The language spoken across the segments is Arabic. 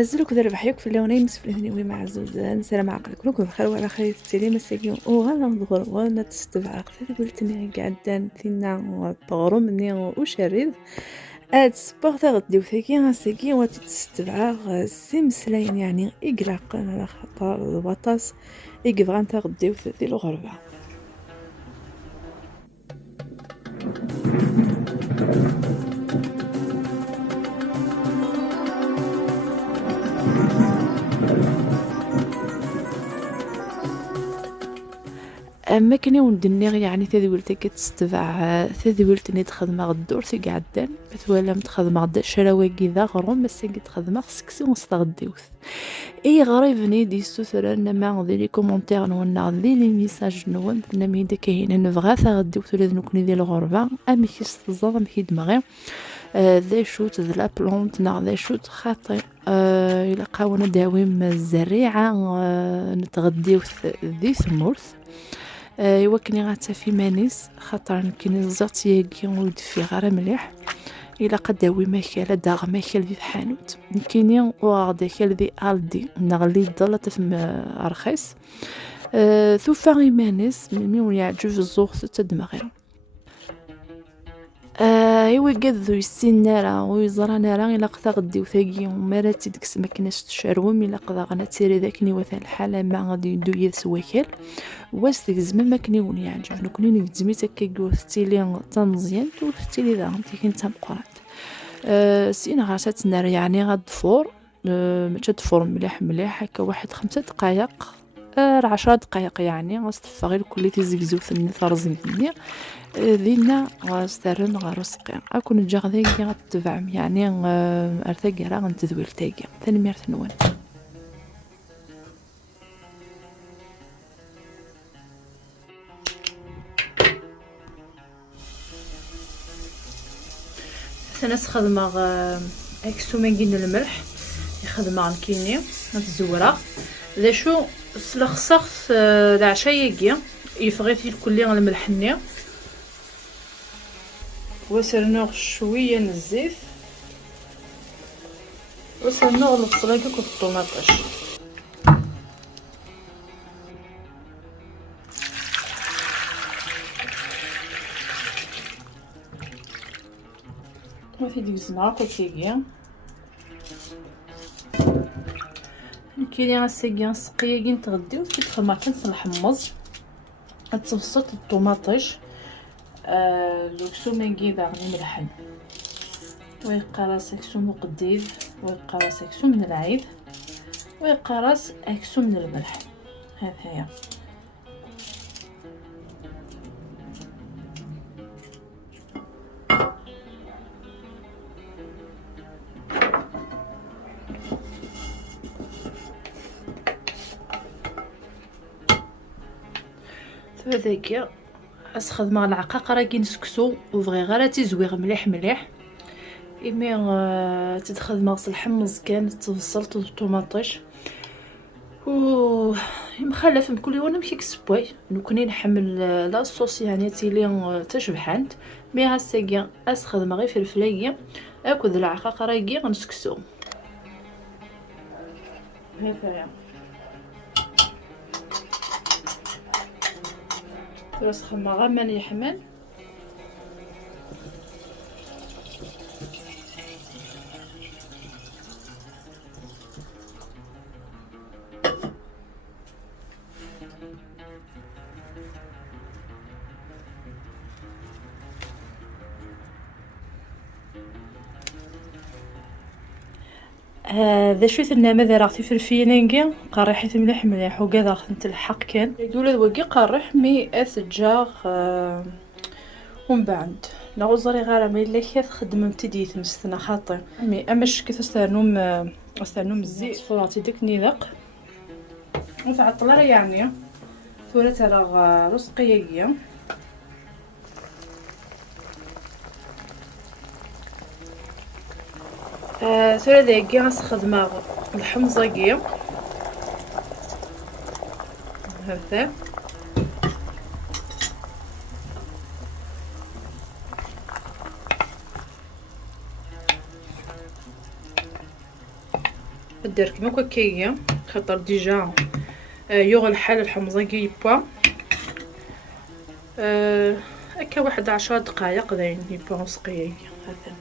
زلك ذا ربح يكفي لو نايم سفلتني وهي مع الزوزان سلام عقلك لوك بخير وعلى خير تسيلي مساكين وغانا نضغر وغانا تستبع قفت قلتني قعدان ثينا طغرو مني وشريد سبوغ غدي وثاكي غاساكي واتي تستبع سيمسلاين يعني إقلاق على خطر البطاس إقبغان تغدي وثاثي الغربة. أما كني وندنيغ يعني تذولتي كتستبع تذولتني تخدم غدور في قعدان مثلا متخدم غدا شراواكي ذا غروم بس تخدم سكسي ونستغديوث اي غريبني دي سوثران ما غدي لي كومونتير نونا غدي لي ميساج نون نمي دي كاين نبغى غديوث ولا نكوني ديال الغربه امي كيستزاد امي كيدمغي ذا شوت ذا لا بلونت نا ذا شوت خاطي الى قاونا داويم الزريعه نتغديوث ذي ثمورث ايوا كني غاتا في مانيس خاطر كاين زات ياكي ودفي غير مليح الا قد داوي ماكله داغ ماكل في الحانوت كاينين وغدا كال ذي الدي نغلي ضلت في رخيص ثوفا مانيس ملي ويعجب الزوخ تدمغي ايوا قدو يسينا ويزرانا راه الا قدا غدي وثاقي ومراتي ديك ما كناش تشروم الا قدا غنا تيري ذاك وثا الحاله ما غادي يدو يسواكل واش ديك الزمان ما كنيون يعجبني كوني نفزميت هكا قوستيلي تا مزيان توفتيلي ذا انت كنت مقرات سينا غاشات نار يعني غاد فور ما تدفور مليح مليح هكا واحد 5 دقائق 10 دقائق يعني غاستفغي الكل تيزكزو ثني ثرزني دينا غاسترن غارسقي اكون جا غادي غتبع يعني ارتقى راه غنتذويل تاقي ثاني ميرت نون انا خدمه اكسو ماكين الملح يخدمه الكيني الزوره ذا شو سلخصخ العشايقي يفغي في الكل الملح ني وسرنوغ شويه من الزيت وسرنوغ البصلاكه والطوماطيش وفي ديك الزناق وتيقيا كاين غاساكي سقيا تغديو كيتخمر كنصلح الحمص تفصط الطوماطيش لوكسو ماكي داغني ملحن ويقراس اكسو مقديد ويقراس اكسو من العيد ويقراس اكسو من الملح هذا هي هذاك اسخدم العقاق راه كنسكسو وفغي غير تيزويغ مليح مليح ايمي تدخل مغسل الحمص كان تفصلت الطوماطيش و مخلف بكل يوم نمشي كسبوي نكوني نحمل لا صوص يعني تيلي تشبحانت مي هاساكي اسخدم غير فلفلاكي اكل العقاق راكي غنسكسو هكايا راس خما غير ماني يحمل ذا شويه النعمه ذا راختي في الفيلينغي قريحيت مليح مليح وكذا خدمت الحق كان يقول الوقي قريح مي اثجاغ ومن بعد نغوزري غير ما الا كيف خدمه ابتديت مستنا خاطر مي اماش كي استرنوم الزيت صورتي ديك نيدق وتعطل راه يعني ثورة راه رزقيه ثورة داكي غنستخدم الحمصاكي هكذا دير كيما هكايا خاطر ديجا يوغ الحال الحمصه كيبوا هكا واحد 10 دقائق داين يبوا سقيا هذا.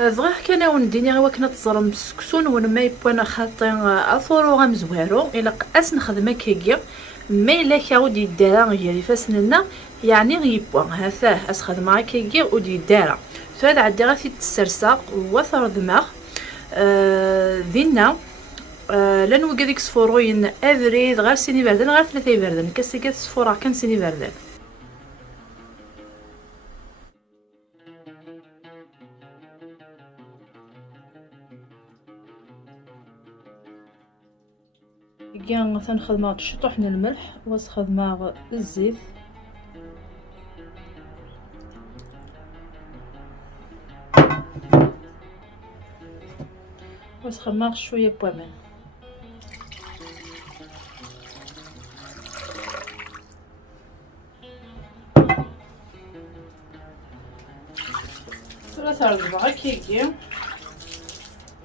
بغيت كان ونديني غير وكنا تزرم السكسون ونما يبوانا خاطين اثورو غمزوارو الا قاس نخدم هكايا ما الا كاود يدارا غير فاسننا يعني غيبوا هافاه اس خدمه هكايا ودي دارا فهاد عندي غير تسرسا وثر دماغ دينا لان وكا ديك صفوروين افريد غير سيني بردان غير 3 بردان كاسي كتصفورا كان سيني بردان. كاع تنخدمها الشطوح من الملح وتخدمها الزيت وتخدمها شويه بوامان ثلاثة أربعة كيكي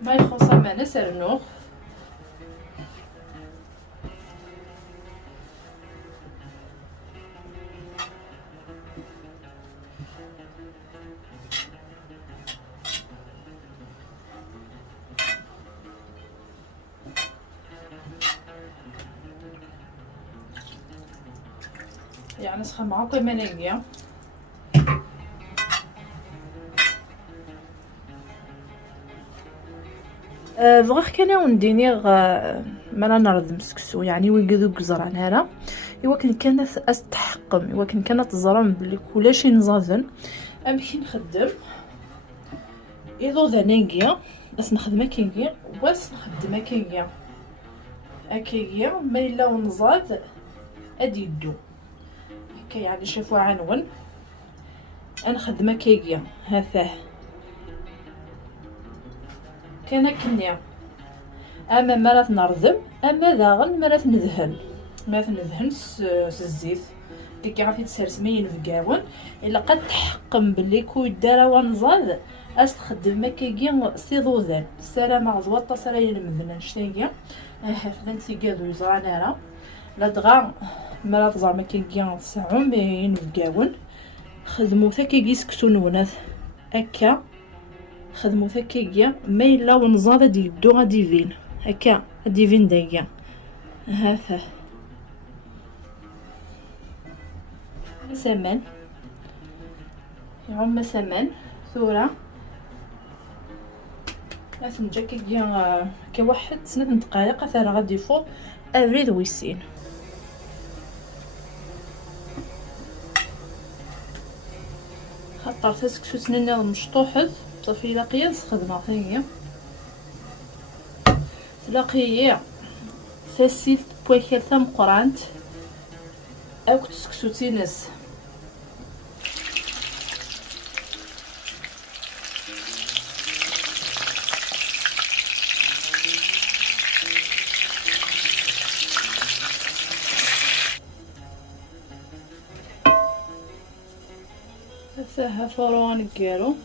ما يخص معنا سرنوخ يعني نسخن معاكم مناقيا بغيت كان ونديني مالا نرد مسكسو يعني ويقدو قزران هذا ايوا كانت استحقم ايوا كانت تزرم بلي كلشي نزازن امشي نخدم ايضو ذناقيا بس نخدم هكايا واس نخدم هكايا ما الا ونزاد ادي يدو هكا يعني شافوا عنون نخدم هكايا هافاه كان كنيا اما مرات نرذم اما داغن مرات ندهن الزيت ديك عرفتي تسرسمين في كاون الا قد تحقم باللي كو دارا ونزاد استخدم مكاكي سيدوزان السلام غزوطه سرايا المدن نشتاقيا فدانتي كادو يزرانارا لا دغا مرات زعما كاكي ساعون بين في كاون خدمو ثكاكي سكسونونات هكا خدمو ثكاكيا ما الا ونزاد يدو غادي فين هكا غادي فين داكيا هاثا سمان يعم سمان ثورة نجا كيجي كواحد 3 دقائق اثار غادي يفوق افريد ويسين خاطر تسكسو سنينا مشطوحد صافي لا قياس خدمه هي تلاقيه فاسيت بوكل ثم قرانت او تسكسو تينس فيها فرون كيلو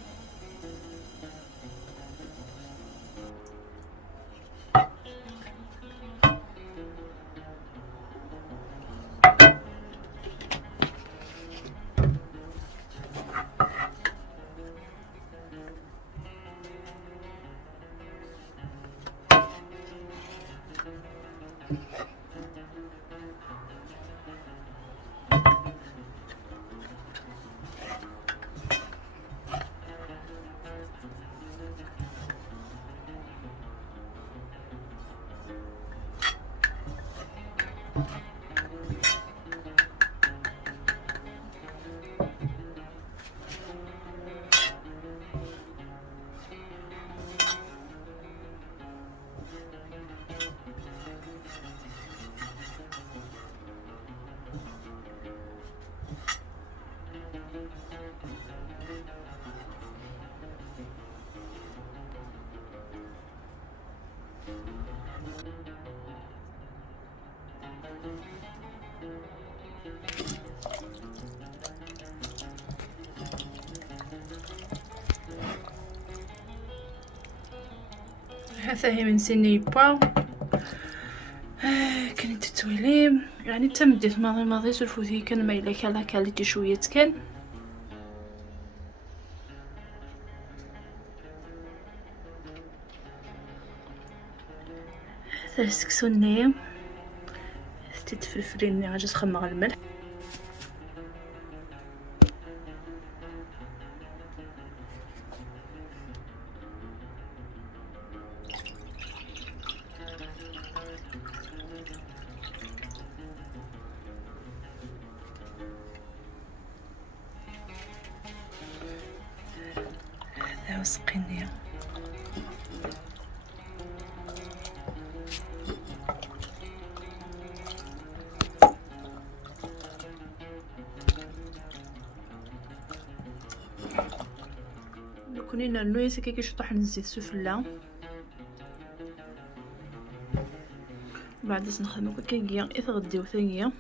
هذا هي من سيني با. كانت تتويلي يعني تمديت ماضي سلفوتي كان مايله كالا كاليتي شويه كان هذا السكسو النايم تتفلفليني غاجي تخمغ الملح. هذا وسقيني كونينا النويس كي كيشطح نزيد سفلة بعد نخدمو كيكيا يتغديو ثانية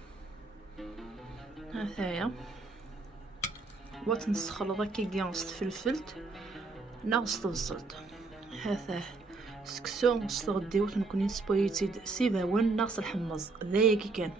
هاثايا وات نسخلط كيكيا نستفلفلت ناقص تبصلت هاثاه سكسو نستغديو تنكوني سبويتيد سيباون ناقص الحمص ذايا كي كان.